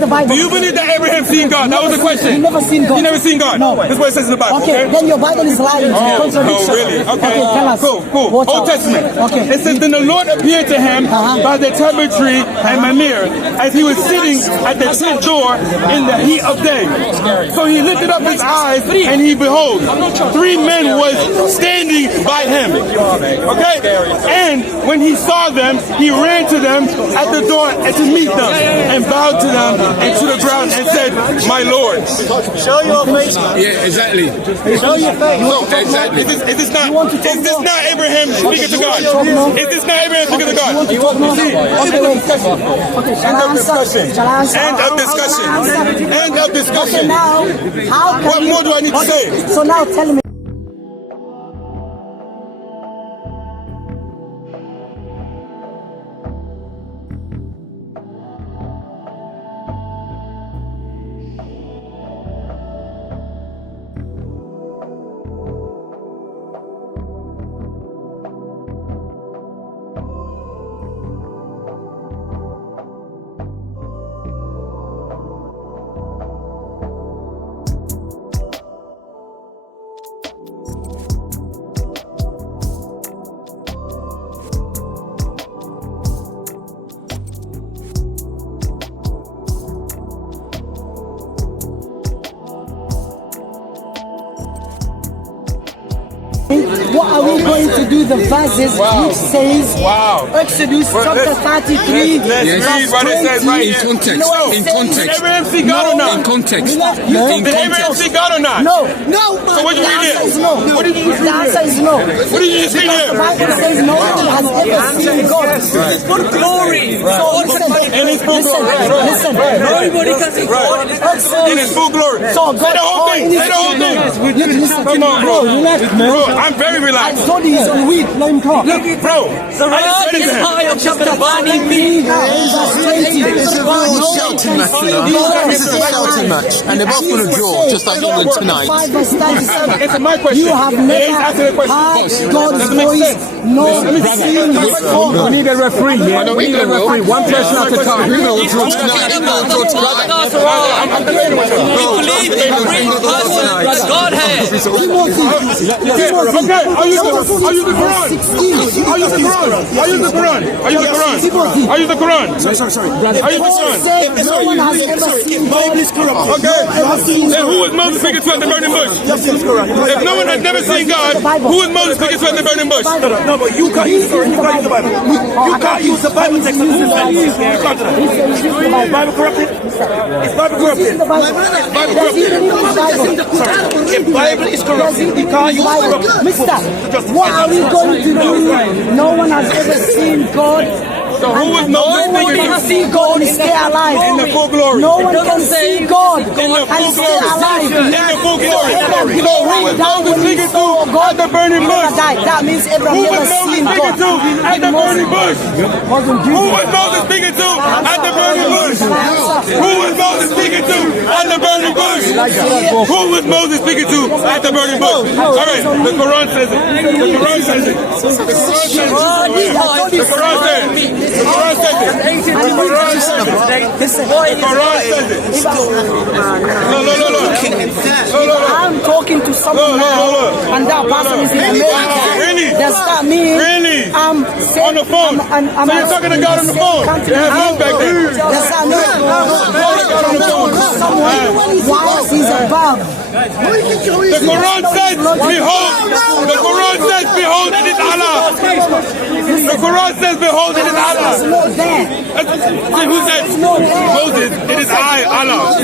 The Bible. Do you believe that Abraham seen God? That was the question. He never seen God. He never seen God? No. That's what it says in the Bible. Okay, then your Bible is lying. Oh, really? Okay. Tell us. Cool. What's Old up? Testament. Okay. It says, then the Lord appeared to him by the terebinth tree and Mamre as he was sitting at the tent door in the heat of day. So he lifted up his eyes and he behold, 3 men was standing by him. Okay? And when he saw them, he ran to them at the door and to meet them and bowed to them and to the ground and said, my Lord. Show your face. Yeah, exactly. Show your face. No, exactly. Is this not Abraham speaking to God? Is this not Abraham speaking to God? Okay, shall I answer? End of discussion. End of discussion. Now, how can What more do I need to say? So now tell me. What are we going to do? The verses which says Exodus chapter 33 Yes, what it says right In here. context. No, In Did context. Abraham see God or not? In context. No. In Did Abraham context. see God or not? No. So what did The you answer read is there? no. What did you just The read answer there? is no. What did you just read The there? Bible says nobody has ever seen God. For glory. So listen, In his full glory. listen. Nobody can see God. In his full glory. So Say God the whole thing. Say the whole thing. Listen, Come on, bro. relax, Bro, I'm very I relaxed. told you he's on weed. Let him talk. Bro, The I just rock read it is to him. high up chapter 1 It's a real shouting match, you know. This is a shouting match, and they're both going to draw, just like England tonight. Answer my question. You have Yes, never answer the question. heard God's Doesn't make voice, sense. nor seen His We form. need a referee, yeah? We need a referee. One person at a time. England will draw tonight. England will draw tonight. I'm debating with you. We believe in three persons that God has. Okay, I'll use the Quran. I'll use the Quran. I'll use the Quran. I'll use the Quran. I'll use the Quran. Sorry. I'll use the Quran. Said no one has ever seen God. Okay. Then who was Moses speaking to at the burning bush? If no one has never seen God, who was Moses speaking to at the burning bush? No, but you can't use the Bible. You can't use the Bible text to use this. You can't do that. Is Bible corrupted? Is Bible corrupted? Bible corrupted. Sorry. If Bible is corrupted, you can't use corrupted. Mister, what are we going to do? No one has ever seen God. So who was Moses speaking to? See God and stay alive. In the full glory. No one can see God In the and full stay glory. alive. In the full glory. Abraham So who was Moses speaking to at the burning bush? That means Abraham Who never was Moses seen speaking to God. at the burning bush? Who was Moses speaking to at the burning bush? Who was Moses speaking to at the burning bush? Who was Moses speaking to at the burning bush? All right, the Quran says it. The Quran says it. The Quran says it. The Quran says it. The Quran says it. The Quran says it. The Quran says it. No. I'm talking to someone now, and that person is in America. Really? Does that mean Really? I'm On the phone. So you're talking to God on the phone. They have phones back there. Does that mean someone while he's above? The Quran says, behold. The Quran says, behold, it is Allah. The Quran says, behold, it is Allah. It's not there. Who said? Moses, it is I, Allah.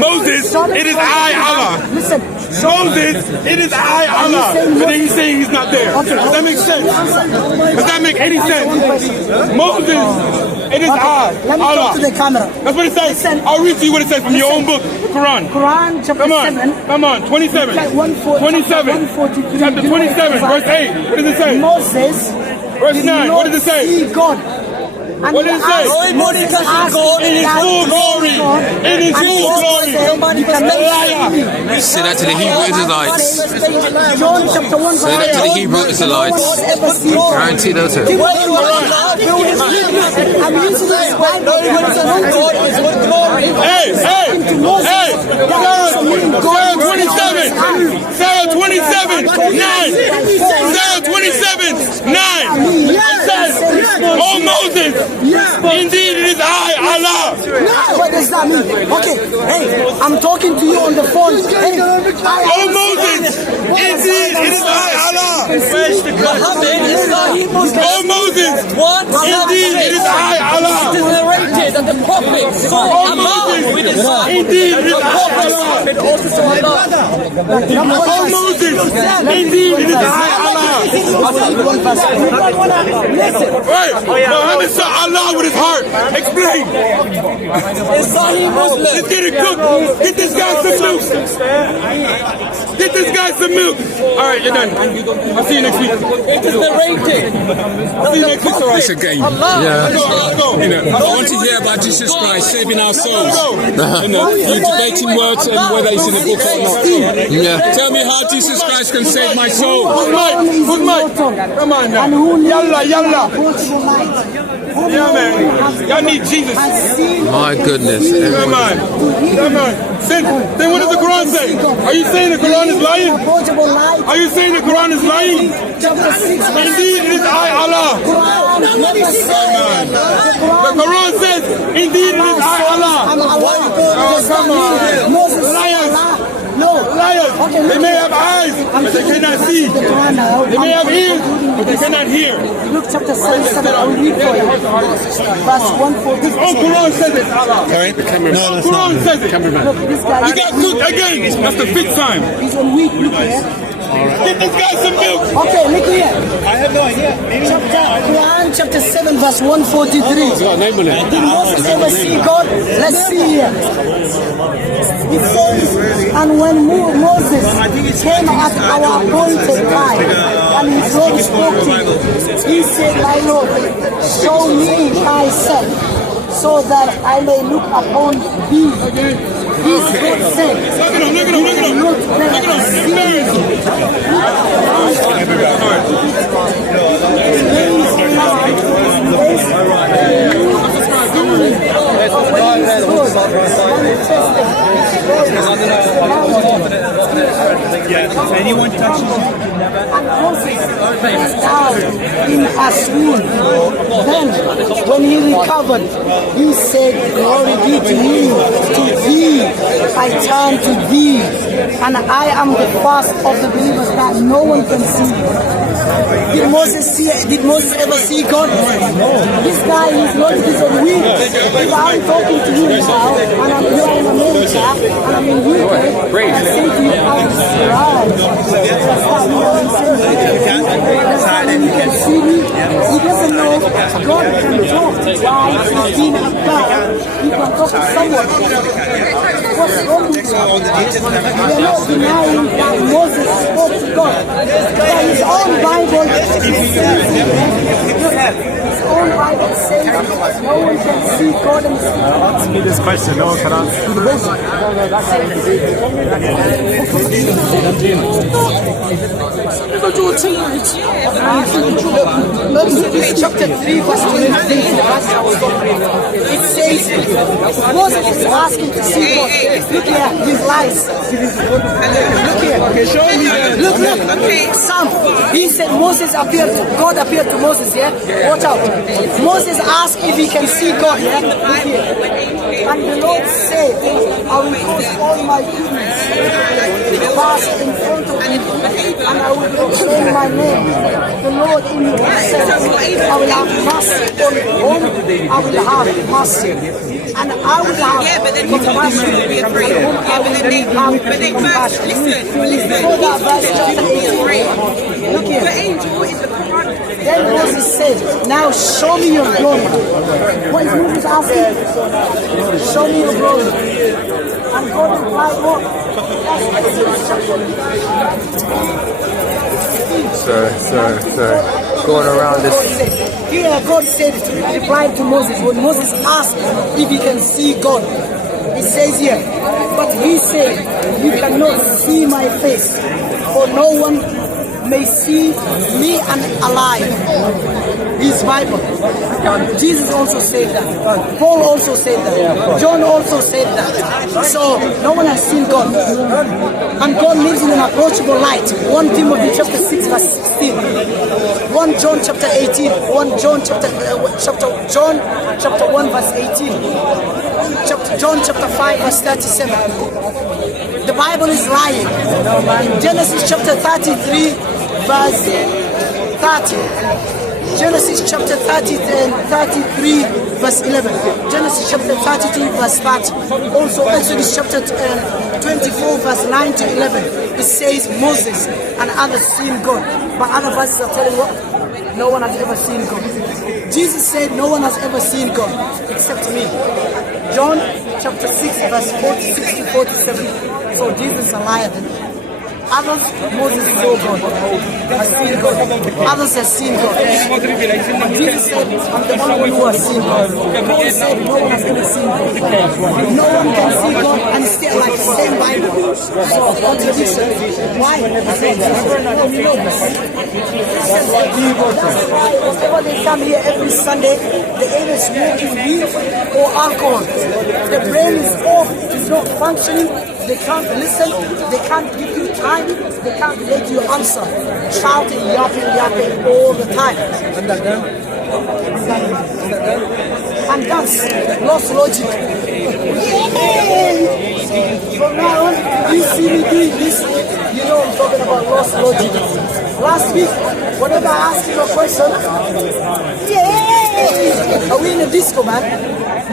Moses, it is I, Allah. Listen. Moses, it is I, Allah. But then he's saying he's not there. Does that make sense? Does that make any sense? Moses, it is I, Let me Allah. talk to the camera. That's what it says. I'll read to you what it says from your own book, the Quran. Quran chapter Come on, 7. come on, 27. 27. Chapter 27, verse 8. What does it say? Moses Verse 9, what does it say? see God. And What did it say? Nobody can see God In his full glory. In his full glory. Liar. Say that to the Hebrew Israelites. John chapter 1 Say that to the Hebrew Israelites. Guarantee they'll too. I'm using this Bible. Hey, hey, hey. Sarah 27, 9. Sarah 27, 9. It says, oh Moses, indeed it is I, Allah. What does that mean? Okay, hey, I'm talking to you on the phone. Hey, Oh Moses, indeed it is I, Allah. Oh Moses, indeed it is I, Allah. Narrated that the prophet saw Oh Allah with his Moses, eyes. indeed it is I, Allah. Prophet also saw Allah. Oh Moses, indeed it is I, Allah. Right, Muhammad saw Allah with his heart. Explain. Let's get it cooked. Get this guy some milk. Get this guy some milk. All right, you're done. I'll see you next week. It is narrated. I'll see you next week. All right. It's a game. Allah. Let's go. You know, I want to hear about Jesus Christ saving our souls. You know, you're debating words and whether it's in the book or not. Yeah. Tell me how Jesus Christ can save my soul. Who's Mike? Who's Mike? Come on now. Yalla, yalla. Yeah, man. Y'all need Jesus. My goodness. Come on. Come on. Then what does the Quran say? Are you saying the Quran is lying? Are you saying the Quran is lying? Indeed, it is I, Allah. The Quran says, indeed, it is I, Allah. Oh, come on. Liars. Liars. They may have eyes, but they cannot see. They may have ears, but they cannot hear. Luke chapter 7, I will read for you. Verse 142. His own Quran says it, Allah. Sorry? No, Quran says it. Look, this guy. You got cooked again. That's the fifth time. He's on weak. Look here. Get this guy some milk. Okay, look here. I have no idea. Quran chapter 7 verse 143. Did Moses ever see God? Let's see here. It says, and when Moses came at our appointed time, and his Lord spoke to him, he said, my Lord, show me thyself, so that I may look upon thee. This God said, Look at him, look at him, look at him. Look Anyone touch and Moses was down in a swoon. Then, when he recovered, he said, glory be to you, to thee I turn to thee, and I am the first of the believers that no one can see. Did Moses ever see God? This guy is not his own weak. If I'm talking to you now, and I'm here in America, and I'm in UK, and I say to you, I'm surprised. That's how you can see me. He doesn't know God can talk. Why? He's been a God. He can talk to someone. What's wrong with you? We are not denying that Moses spoke to God. But his own Bible says, his own Bible says no one can see God and see God. Ask me this question, no one can answer. Leviticus chapter 3 verse 23. It says Moses is asking to see God. Look here, his lies. Look here. Look. Okay, Sam. He said God appeared to Moses, yeah? Watch out. Moses asked if he can see God, yeah? Look here. And the Lord said, I will cause all my goodness to pass in front of you, and I will proclaim my name. The Lord in your said, I will have mercy on whom I will have mercy. And I will have compassion on whom I will have compassion. Before that verse chapter 18, look here. Then Moses said, now show me your glory. What is Moses asking? Show me your glory. And God replied, what? Sorry. going around this. Here God said, replying to Moses, when Moses asked if he can see God, he says here, but he said, you cannot see my face, for no one may see me and alive. His Bible. Jesus also said that. Paul also said that. John also said that. So no one has seen God. And God lives in an approachable light. 1 Timothy chapter 6 verse 16. 1 John chapter 18. 1 John chapter 1 verse 18. John chapter 5 verse 37. The Bible is lying. Genesis chapter 33 verse 30. Genesis chapter 33 verse 11. Genesis chapter 32 verse 30. Also Exodus chapter 24 verse 9 to 11. It says Moses and others seen God. But other verses are telling what? No one has ever seen God. Jesus said no one has ever seen God except me. John chapter 6 verse 46 to 47. So Jesus is a liar then. Others, Moses saw God, has seen God. Others have seen God. But Jesus said, I'm the only one who has seen God. Paul said, no one has ever seen God. No one can see God and still like the same Bible. So, contradiction. Why? That's why whenever they come here every Sunday, they either smoking weed or alcohol. The brain is off, it's not functioning. They can't listen, they can't give you time, they can't let you answer. Shouting, yapping all the time. And that's lost logic. From now on, you see me doing this, you know I'm talking about lost logic. Last week, whenever I asked you a question, are we in a disco, man?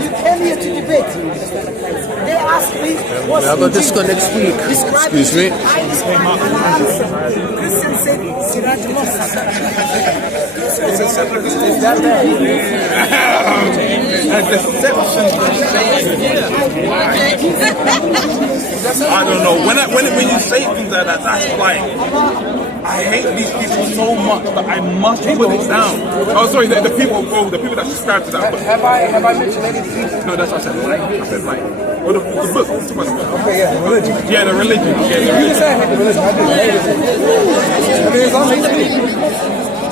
You came here to debate. They asked me what's How about disco next week? Excuse me. I described and I answered. Christian said, Siraj I don't know. When you say things like that, that's like, I hate these people so much that I must put it down. Oh, sorry, the people that subscribe to that book. Have I mentioned any people? No, that's what I said. Right? I said like, well, the book. Okay, yeah, the religion. Yeah, the religion. Yeah, the You religion. can say I hate the religion. I do hate it. I mean, it's on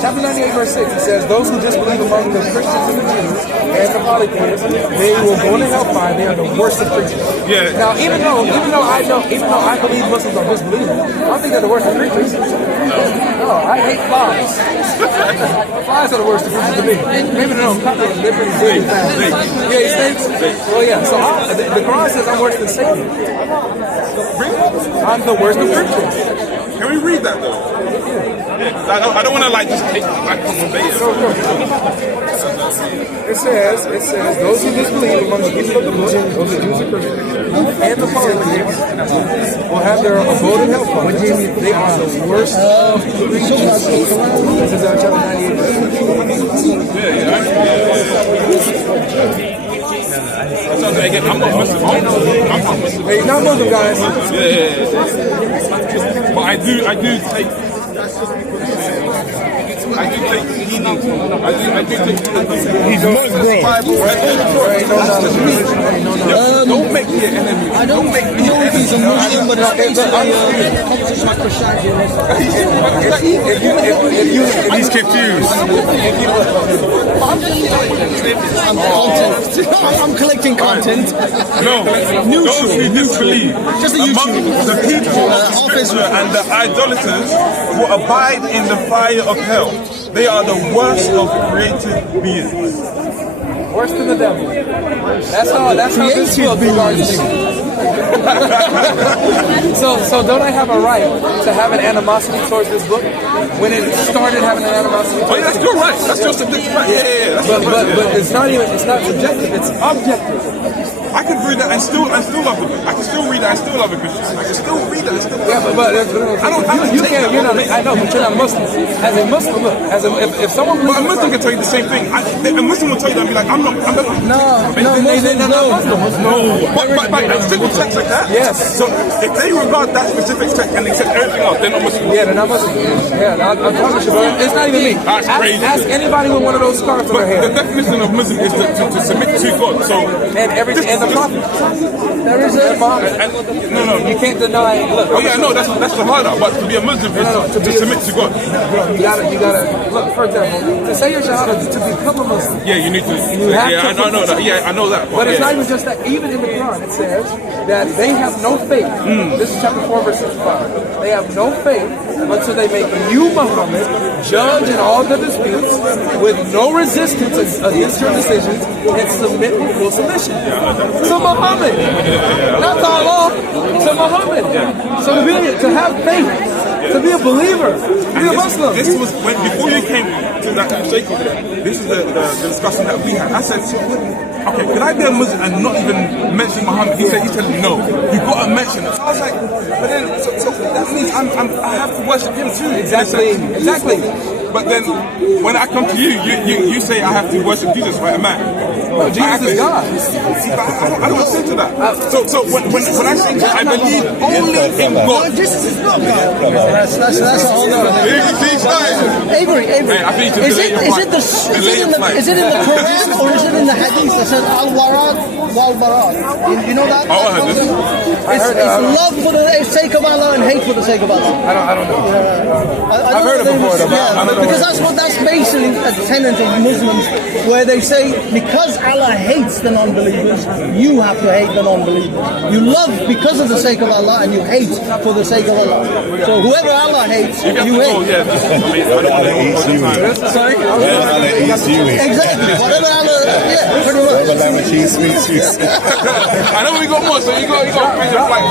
Chapter 98, verse 6, it says, those who disbelieve among the Christians and the Jews and the polytheists, they will go to hellfire. They are the worst of creatures. Yeah. Now, even though I believe Muslims are disbelievers, I don't think they're the worst of creatures. No, I hate flies. Flies are the worst of creatures to me. Maybe they don't cut them. They're pretty big. Yeah, snakes? Well, yeah. So the Quran says I'm worse than Satan. I'm the worst of creatures. Can we read that though? Yeah, I don't want to like just take back from the It says, those who disbelieve among the people of the book, those are Jews and Christians, and the polytheists, will have their abode in hellfire. They are the worst of creatures. This is chapter 98. Again, I'm not Muslim. I'm not Muslim. Hey, not Muslim, guys. Yeah. But I do take. He's not, bro. Don't make me an enemy. I don't know if he's a Muslim, but it's basically competition with Christianity. He's confused. I'm collecting content. No, those who disbelieve Just a among YouTube. the people of Israel and the idolaters who abide in the fire of hell. They are the worst of created beings. Worse than the devil. That's how this book regards me. So don't I have a right to have an animosity towards this book when it started having an animosity towards Oh, yeah, that's your right. That's your subjective right. Yeah. But it's not subjective, it's objective. I can read that and still love it. I can still read that and still love a Christian. I can still read that and still. Yeah, but you can't. You're not. I know, but you're not Muslim. As a Muslim, look. If someone. But a Muslim can tell you the same thing. A Muslim will tell you that and be like, I'm not. No. But simple text like that. Yes. So if they regard that specific text and they said everything else, they're not Muslim. Yeah, they're not Muslim. Yeah, I promise you, bro. It's not even me. That's crazy. Ask anybody with one of those scarves on But their the head. definition of Muslim is to submit to God. So And the prophet. There is a Muhammad. no. You can't deny. Look. Oh yeah, no, that's the harder. But to be a Muslim is to submit to God. You gotta look. For example, to say your shahada, to become a Muslim. Yeah, you need to. have to I know that. Yeah, I know that. But it's yeah. not even just that. Even in the Quran, it says that they have no faith. This is chapter 4, verse 65. They have no faith until they make you, Muhammad, judge in all the disputes with no resistance against your decisions and submit with full submission. To Muhammad. Not to Allah, to Muhammad. So to have faith, to be a believer, to be a Muslim. This was when before you came to that shake of it. This is the discussion that we had. I said, okay, can I be a Muslim and not even mention Muhammad? He said no. You got to mention it. So I was like, but then so that means I have to worship him too. Exactly. But then when I come to you say I have to worship Jesus, right? A man. No, Jesus is God. I don't listen to that. So when I say I believe only in God. Jesus is not God. That's a whole other. Avery, is it in the Quran or is it in the Hadith that says al-Warad wal-Barad? You know that? Oh, I heard this. It's love for the sake of Allah and hate for the sake of Allah. I don't know. I've heard it before, though. Because that's basically a tenet of Muslims, where they say because Allah hates the non-believers, you have to hate the non-believers. You love because of the sake of Allah, and you hate for the sake of Allah. So whoever Allah hates, you hate. Oh, yeah. Sorry? Yeah, exactly. Whatever Allah, yeah, pretty much. I know we got more, so you got to bring your flag.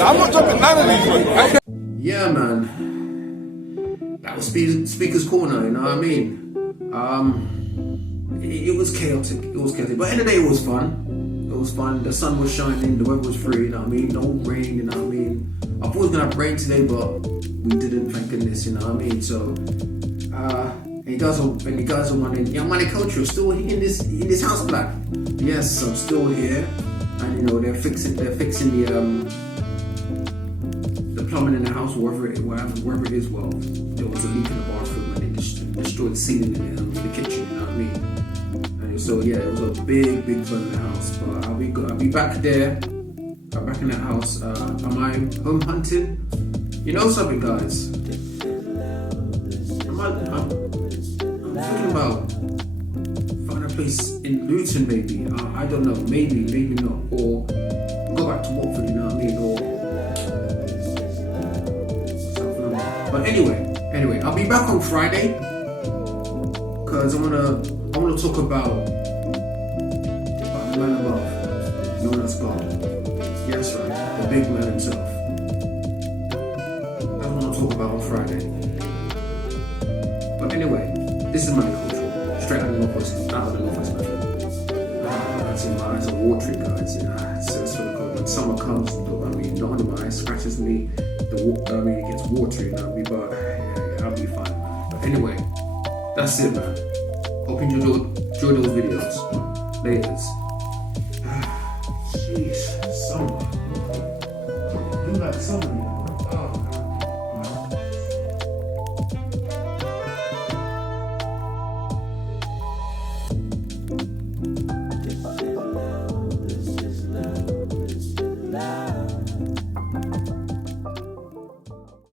I'm not dropping none of these ones. Yeah, man. That was Speaker's Corner, you know what I mean? It was chaotic. But at the end of the day, it was fun. The sun was shining, the weather was free, you know what I mean? No rain, you know what I mean? I thought it was gonna have rain today, but we didn't, thank goodness, you know what I mean? So, and you guys are wondering, Young Money Culture still in this house, Black? Yes, I'm still here, and you know they're fixing the plumbing in the house, wherever it is. Well, there was a leak in the bathroom, and they destroyed the ceiling in the kitchen, you know what I mean? And so yeah, it was a big flood in the house. But I'll be back there. I'm back in that house. Am I home hunting? You know something, guys? I'm thinking about finding a place in Luton, maybe. I don't know. Maybe not. Or go back to Watford, you know what I mean? Or something like that. But anyway, I'll be back on Friday because I wanna talk about the man above, known as God. Yes, right, the big man himself. That's what I want to talk about on Friday. But anyway, this is my culture, straight out of the Northwest method. That's in my eyes are watery, guys. You know, it's sort of when summer comes, the under my eyes scratches me. It gets watery, you know. But yeah, I'll be fine. But anyway, that's it, man. Hope you enjoy those videos. Laters. Jeez, summer. You like summer,